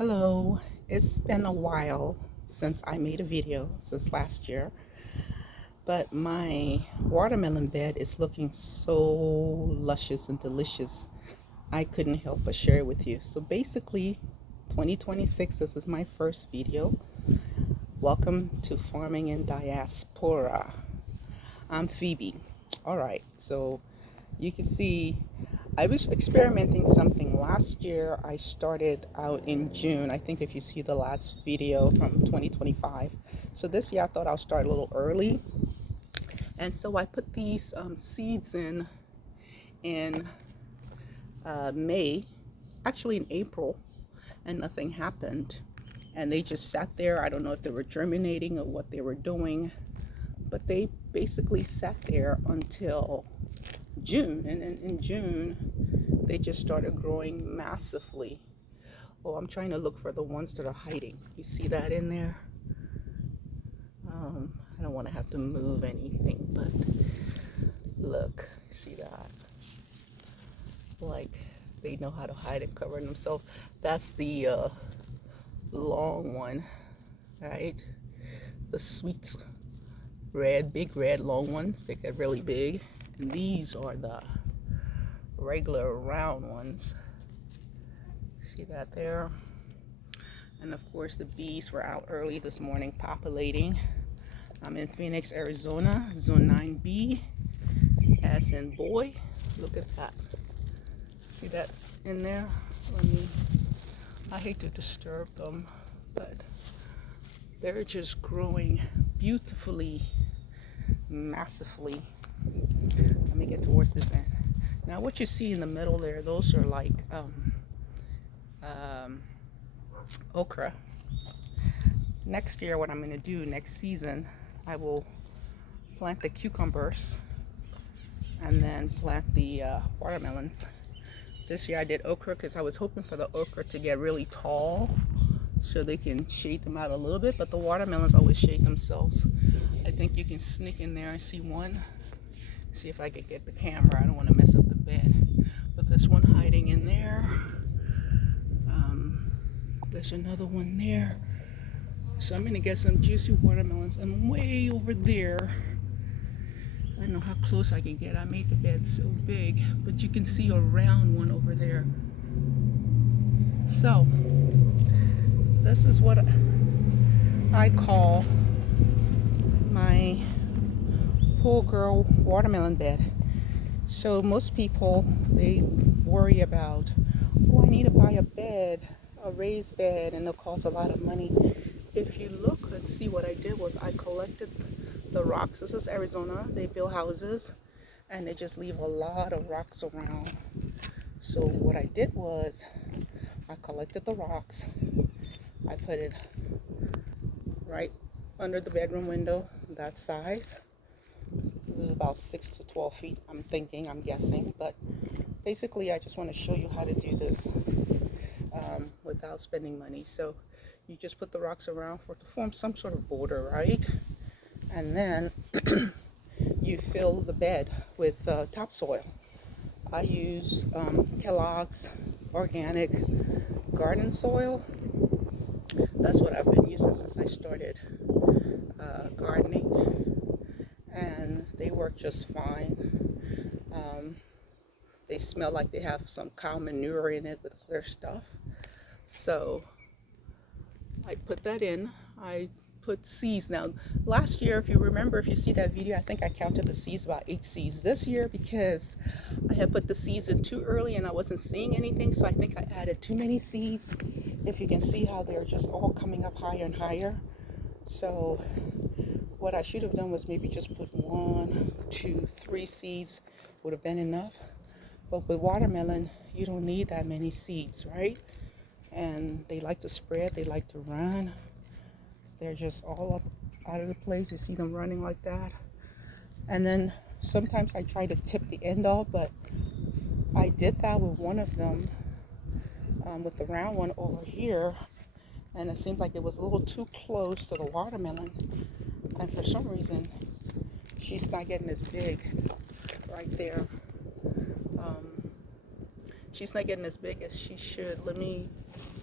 Hello, it's been a while since I made a video, since last year, but my watermelon bed is looking so luscious and delicious. I couldn't help but share it with you. So basically, 2026, this is my first video. Welcome to Farming in Diaspora. I'm Phoebe. All right, so you can see I was experimenting something last year. I started out in June. I think if you see the last video from 2025. So this year I thought I'll start a little early. And so I put these seeds in May, actually in April, and nothing happened. And they just sat there. I don't know if they were germinating or what they were doing, but they basically sat there until June. And then in June, they just started growing massively. Oh, I'm trying to look for the ones that are hiding. You see that in there? I don't want to have to move anything, but look, see that? Like they know how to hide and cover themselves. That's the long one, right? The sweet red, big red long ones. They get really big. And these are the regular round ones. See that there? And of course the bees were out early this morning populating. I'm in Phoenix, Arizona, zone 9B, as in boy. Look at that. See that in there? I hate to disturb them, but they're just growing beautifully, massively. Let me get towards this end. Now what you see in the middle there, those are like okra. Next year, what I'm going to do next season, I will plant the cucumbers and then plant the watermelons. This year I did okra because I was hoping for the okra to get really tall so they can shade them out a little bit, but the watermelons always shade themselves. I think you can sneak in there and see one. See if I can get the camera. I don't want to mess up the bed. But there's one hiding in there. There's another one there. So I'm going to get some juicy watermelons. And way over there, I don't know how close I can get. I made the bed so big. But you can see a round one over there. So, this is what I call my pool girl watermelon bed. So most people, they worry about, oh, I need to buy a bed, a raised bed, and it'll cost a lot of money. If you look and see, what I did was I collected the rocks. This is Arizona. They build houses and they just leave a lot of rocks around. So what I did was I collected the rocks. I put it right under the bedroom window, that size. This is about 6 to 12 feet, I'm guessing. But basically, I just want to show you how to do this without spending money. So you just put the rocks around to form some sort of border, right? And then you fill the bed with topsoil. I use Kellogg's organic garden soil. That's what I've been using since I started gardening, and they work just fine. They smell like they have some cow manure in it with their stuff. So I put that in. I put seeds. Now, last year, if you remember, if you see that video, I think I counted the seeds, about 8 seeds. This year, because I had put the seeds in too early and I wasn't seeing anything, so I think I added too many seeds. If you can see how they're just all coming up higher and higher. So what I should have done was maybe just put 1, 2, 3 seeds would have been enough. But with watermelon, you don't need that many seeds, right? And they like to spread, they like to run. They're just all up out of the place. You see them running like that. And then sometimes I try to tip the end off, but I did that with one of them, with the round one over here. And it seemed like it was a little too close to the watermelon. And for some reason, she's not getting as big right there. She's not getting as big as she should. Let me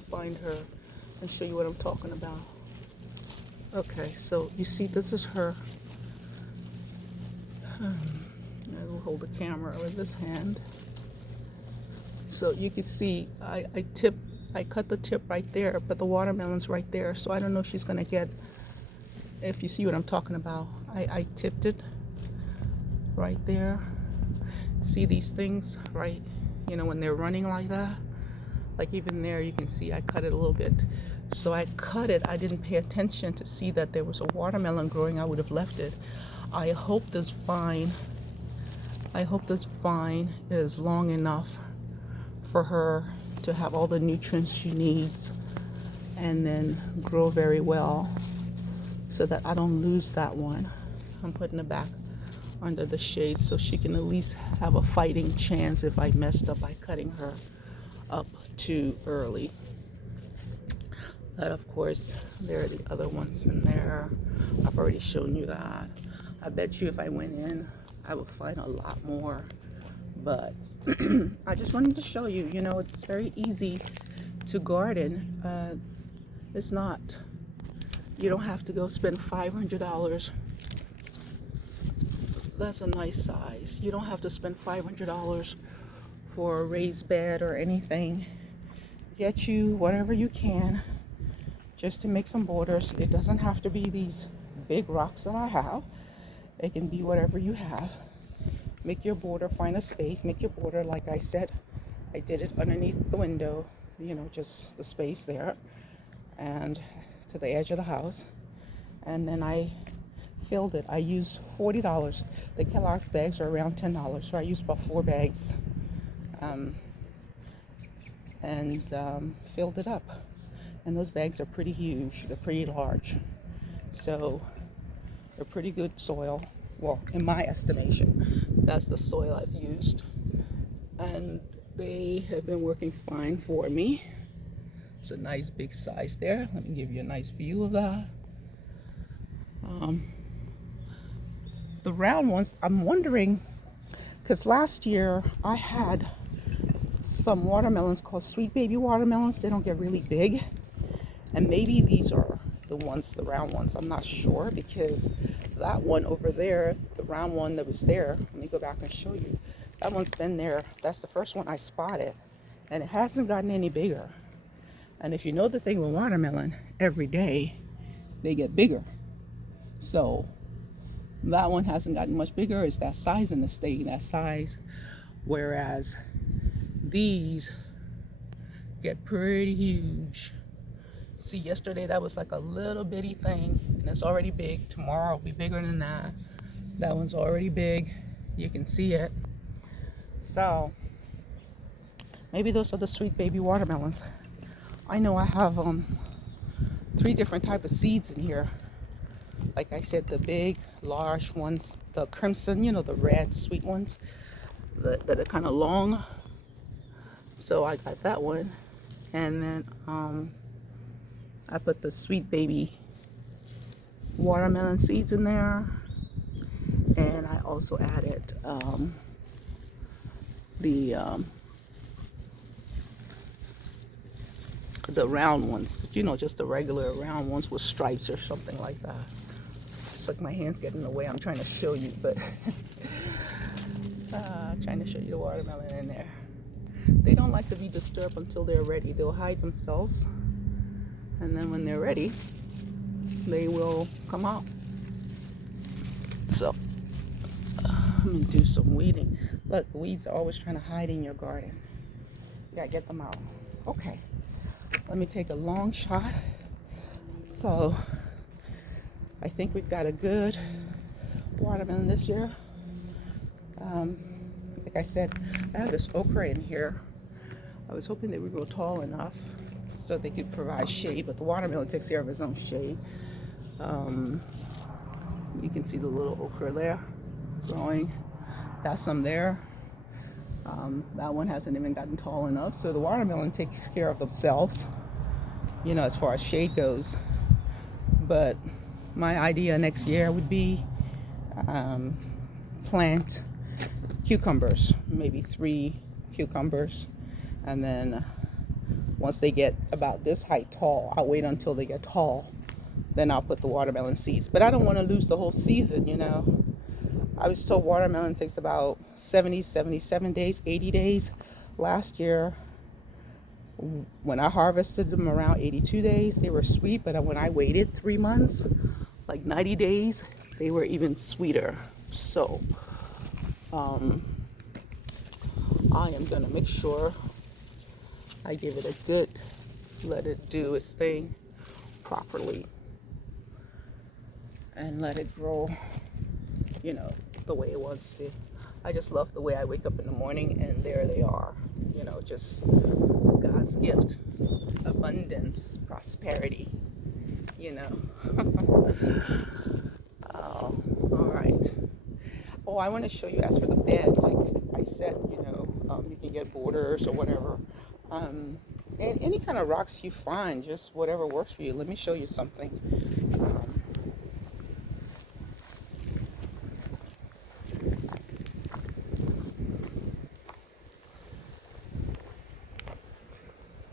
find her. and show you what I'm talking about. Okay, so you see this is her. I will hold the camera with this hand. So you can see I cut the tip right there, but the watermelon's right there. So I don't know if she's gonna get, if you see what I'm talking about. I tipped it right there. See these things, right? You know, when they're running like that, like even there you can see I cut it a little bit. So I cut it, I didn't pay attention to see that there was a watermelon growing. I would have left it. I hope this vine is long enough for her to have all the nutrients she needs and then grow very well so that I don't lose that one. I'm putting it back under the shade so she can at least have a fighting chance if I messed up by cutting her up too early. But of course, there are the other ones in there. I've already shown you that. I bet you if I went in, I would find a lot more. But I just wanted to show you, you know, it's very easy to garden. It's not, you don't have to go spend $500. That's a nice size. You don't have to spend $500 for a raised bed or anything. Get you whatever you can just to make some borders. It doesn't have to be these big rocks that I have. It can be whatever you have. Make your border, find a space, make your border like I said. I did it underneath the window, you know, just the space there and to the edge of the house. And then I filled it. I used $40. The Kellogg's bags are around $10, so I used about 4 bags and filled it up. And those bags are pretty huge. They're pretty large. So they're pretty good soil. Well, in my estimation, that's the soil I've used. And they have been working fine for me. It's a nice big size there. Let me give you a nice view of that. The round ones, I'm wondering, because last year I had some watermelons called sweet baby watermelons. They don't get really big. And maybe these are the ones, the round ones. I'm not sure, because that one over there, the round one that was there, let me go back and show you. That one's been there. That's the first one I spotted. And it hasn't gotten any bigger. And if you know the thing with watermelon, every day they get bigger. So that one hasn't gotten much bigger. It's that size and it's staying that size. Whereas these get pretty huge. See, yesterday that was like a little bitty thing, and it's already big. Tomorrow will be bigger than that. That one's already big. You can see it. So maybe those are the sweet baby watermelons. I know I have 3 different type of seeds in here. Like I said, the big, large ones, the crimson, you know, the red sweet ones that are kind of long. So I got that one, and then I put the sweet baby watermelon seeds in there, and I also added the round ones, you know, just the regular round ones with stripes or something like that. It's like my hands get in the way. I'm trying to show you, but trying to show you the watermelon in there. They don't like to be disturbed until they're ready. They'll hide themselves, and then when they're ready, they will come out. So I'm gonna do some weeding. Look, the weeds are always trying to hide in your garden. You gotta get them out. Okay, let me take a long shot. So I think we've got a good watermelon this year. Like I said, I have this okra in here. I was hoping they would grow tall enough so they could provide shade, but the watermelon takes care of its own shade. You can see the little okra there growing. Got some there. That one hasn't even gotten tall enough, so the watermelon takes care of themselves, you know, as far as shade goes. But my idea next year would be plant cucumbers, maybe 3 cucumbers, and then Once they get about this height tall, I'll wait until they get tall. Then I'll put the watermelon seeds. But I don't want to lose the whole season, you know. I was told watermelon takes about 70, 77 days, 80 days. Last year, when I harvested them around 82 days, they were sweet. But when I waited 3 months, like 90 days, they were even sweeter. So I am going to make sure I give it a good, let it do its thing properly. And let it grow, you know, the way it wants to. I just love the way I wake up in the morning and there they are, you know, just God's gift, abundance, prosperity, you know. Oh, all right. Oh, I want to show you as for the bed, like I said, you know, you can get borders or whatever. And any kind of rocks you find, just whatever works for you. Let me show you something.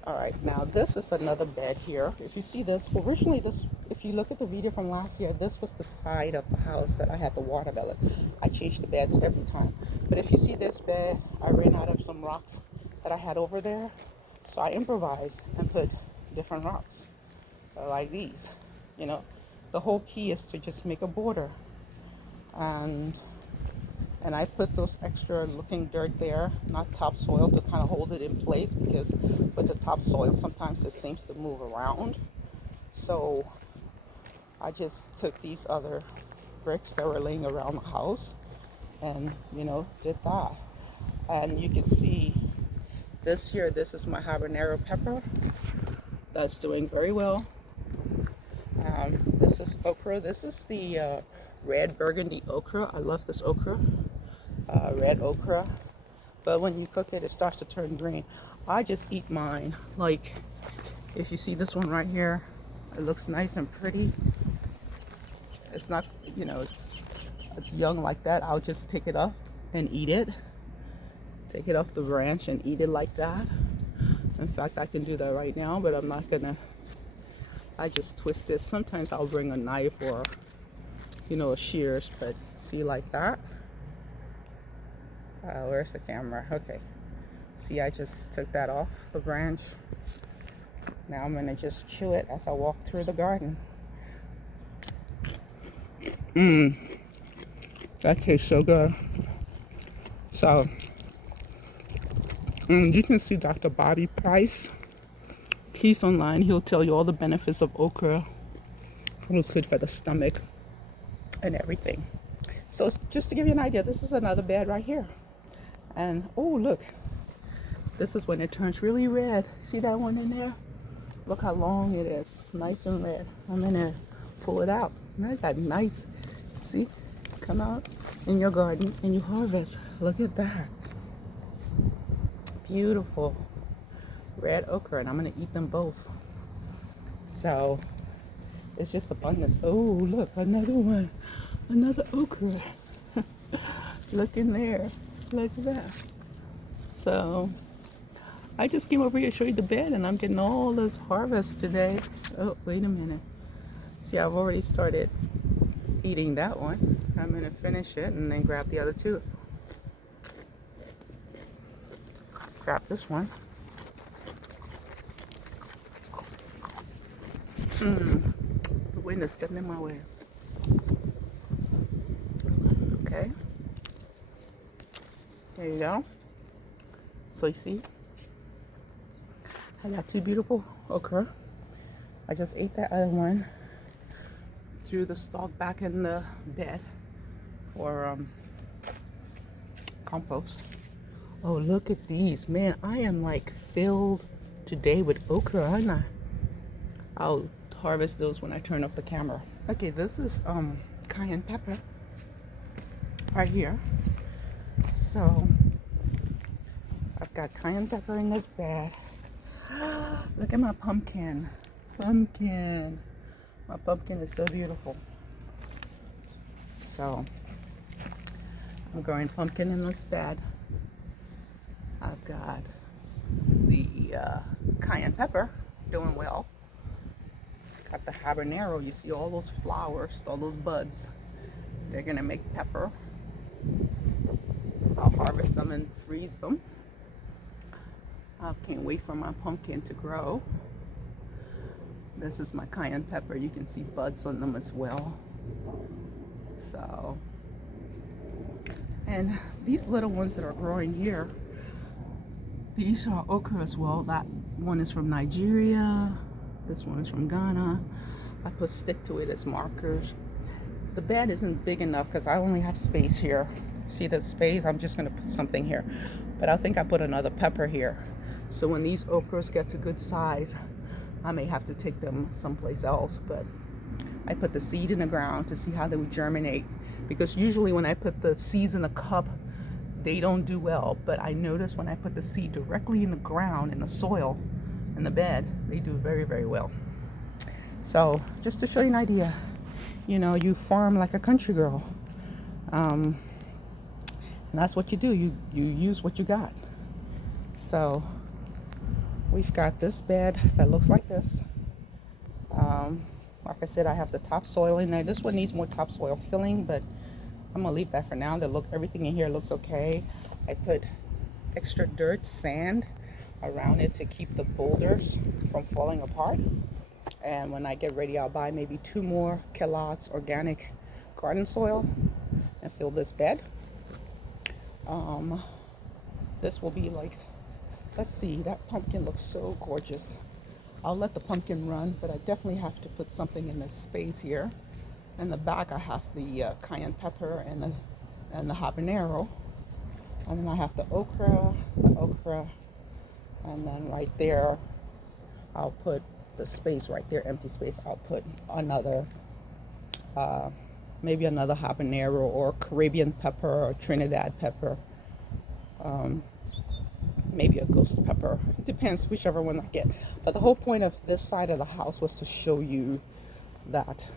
All right, now this is another bed here. If you see this, originally this, if you look at the video from last year, this was the side of the house that I had the watermelon. I changed the beds every time. But if you see this bed, I ran out of some rocks that I had over there. So I improvised and put different rocks like these. You know, the whole key is to just make a border. And I put those extra looking dirt there, not topsoil, to kind of hold it in place, because with the topsoil sometimes it seems to move around. So I just took these other bricks that were laying around the house and, you know, did that. And you can see this year, this is my habanero pepper that's doing very well. This is okra. This is the red burgundy okra. I love this okra. Red okra, but when you cook it, it starts to turn green. I just eat mine. Like, if you see this one right here, it looks nice and pretty. It's not, you know, it's young like that. I'll just take it off and eat it. Take it off the branch and eat it like that. In fact, I can do that right now, but I'm not gonna. I just twist it. Sometimes I'll bring a knife or, you know, a shears, but see, like that. Where's the camera? Okay. See, I just took that off the branch. Now I'm going to just chew it as I walk through the garden. That tastes so good. So, you can see Dr. Bobby Price. He's online. He'll tell you all the benefits of okra. It's good for the stomach and everything. So, just to give you an idea, this is another bed right here. And, oh, look, this is when it turns really red. See that one in there? Look how long it is. Nice and red. I'm going to pull it out. Isn't that nice? See? Come out in your garden and you harvest. Look at that. Beautiful. Red okra, and I'm going to eat them both. So, it's just abundance. Oh, look, another one. Another okra. Look in there. Look at that. So I just came over here to show you the bed, and I'm getting all this harvest today. Oh, wait a minute. See, I've already started eating that one. I'm going to finish it and then grab the other two. Grab this one. The wind is getting in my way. Okay. There you go. So you see, I got two beautiful okra. I just ate that other one. Threw the stalk back in the bed for compost. Oh, look at these. Man, I am like filled today with okra, aren't I? I'll harvest those when I turn off the camera. Okay, this is cayenne pepper right here. So I've got cayenne pepper in this bag. Look at my pumpkin. Pumpkin. My pumpkin is so beautiful. So I'm growing pumpkin in this bed. I've got the cayenne pepper, doing well. Got the habanero. You see all those flowers, all those buds. They're gonna make pepper. I'll harvest them and freeze them. I can't wait for my pumpkin to grow. This is my cayenne pepper. You can see buds on them as well. So, and these little ones that are growing here, these are okra as well. That one is from Nigeria. This one is from Ghana. I put stick to it as markers. The bed isn't big enough because I only have space here. See the space? I'm just going to put something here. But I think I put another pepper here. So when these okras get to good size, I may have to take them someplace else. But I put the seed in the ground to see how they would germinate. Because usually when I put the seeds in a cup, they don't do well. But I notice when I put the seed directly in the ground, in the soil, in the bed, they do very, very well. So just to show you an idea, you know, you farm like a country girl. And that's what you do. You use what you got. So we've got this bed that looks like this. Like I said, I have the topsoil in there. This one needs more topsoil filling, but I'm gonna leave that for now. Everything in here looks okay. I put extra dirt, sand around it to keep the boulders from falling apart. And when I get ready, I'll buy maybe 2 more Kellogg's organic garden soil and fill this bed. This will be like, let's see, that pumpkin looks so gorgeous. I'll let the pumpkin run, but I definitely have to put something in this space here. In the back, I have the cayenne pepper and the habanero. And then I have the okra, and then right there, I'll put the space right there, empty space. I'll put another, maybe another habanero or Caribbean pepper or Trinidad pepper. Maybe a ghost pepper. It depends, whichever one I get. But the whole point of this side of the house was to show you that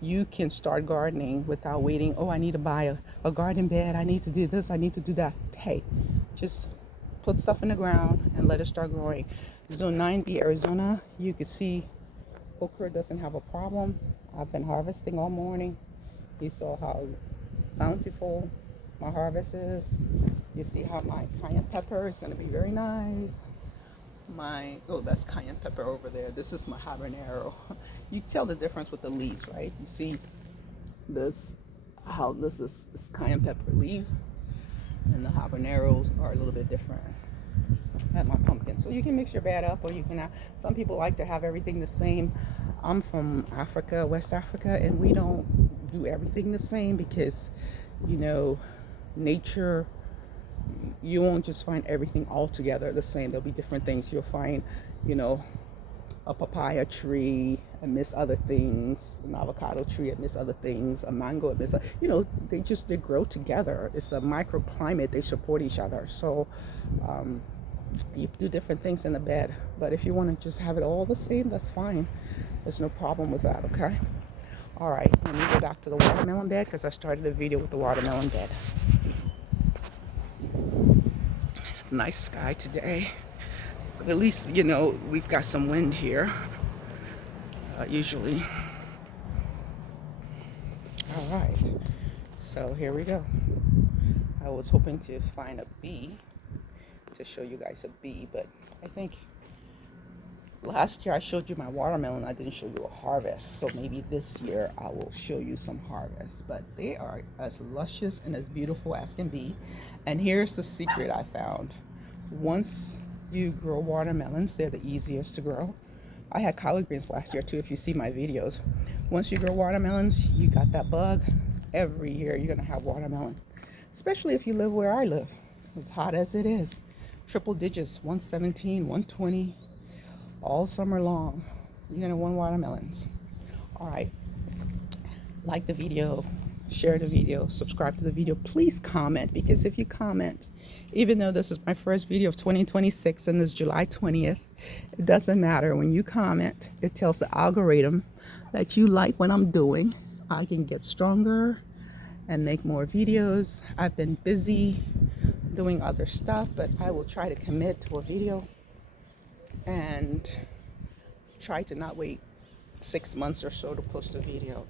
you can start gardening without waiting. Oh, I need to buy a garden bed. I need to do this. I need to do that. Hey, just put stuff in the ground and let it start growing. Zone 9B, Arizona, you can see okra doesn't have a problem. I've been harvesting all morning. You saw how bountiful my harvest is. You see how my cayenne pepper is going to be very nice. That's cayenne pepper over there. This is my habanero. You tell the difference with the leaves, right? You see how this is this cayenne pepper leaf, and the habaneros are a little bit different at my pumpkin. So you can mix your bed up, or you can some people like to have everything the same. I'm from Africa, West Africa, and we don't do everything the same because, you know, nature, you won't just find everything all together the same. There'll be different things. You'll find, you know, a papaya tree and miss other things, an avocado tree and miss other things, a mango and miss, you know, they grow together. It's a microclimate. They support each other. So you do different things in the bed. But if you want to just have it all the same, that's fine. There's no problem with that, okay? All right, let me go back to the watermelon bed because I started a video with the watermelon bed. It's a nice sky today, but at least, you know, we've got some wind here, usually. All right, so here we go. I was hoping to find a bee to show you guys a bee, but I think last year I showed you my watermelon. I didn't show you a harvest, so maybe this year I will show you some harvests. But they are as luscious and as beautiful as can be. And here's the secret I found. Once you grow watermelons, they're the easiest to grow. I had collard greens last year too, if you see my videos. Once you grow watermelons, you got that bug. Every year you're gonna have watermelon, especially if you live where I live. As hot as it is, triple digits, 117, 120. All summer long, you're gonna want watermelons. All right, like the video, share the video, subscribe to the video. Please comment, because if you comment, even though this is my first video of 2026 and it's July 20th, it doesn't matter. When you comment, it tells the algorithm that you like what I'm doing. I can get stronger and make more videos. I've been busy doing other stuff, but I will try to commit to a video and try to not wait 6 months or so to post a video.